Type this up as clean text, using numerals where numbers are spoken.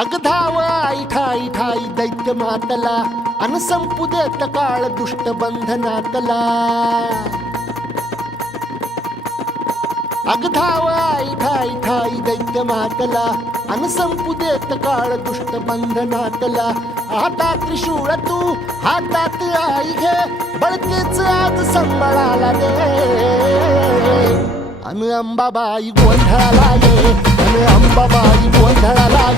अग धाव आई ठाई ठाई दैत्य मातला अन संपू देत काळ दुष्ट बंधनातला अग धाव आई ठाई ठाई दैत्य मातला अन संपू देत काळ दुष्ट बंधनातला आता त्रिशूळ तू हातात आई घे बळकेच आज संबळाला दे अन अंबाबाई गोंधळाला ये अन अंबाबाई गोंधळाला